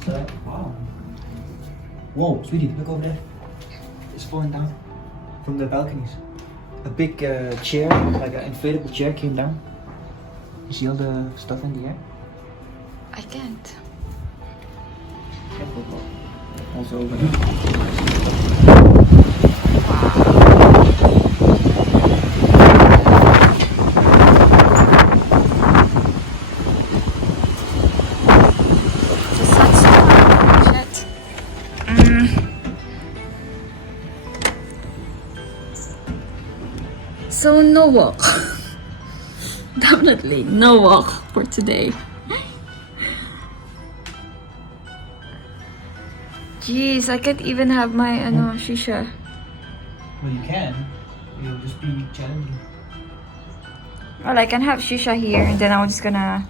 inside. Wow. Whoa, sweetie, look over there. It's falling down from the balconies. A big chair, like an inflatable chair, came down. You see all the stuff in the air? I can't. Careful, bro. Also over here. The Sandstorm. Shit. So no walk. Definitely no walk for today. Jeez, I can't even have my shisha. Well, you can. It'll just be challenging. Well, I can have shisha here, and then I'm just gonna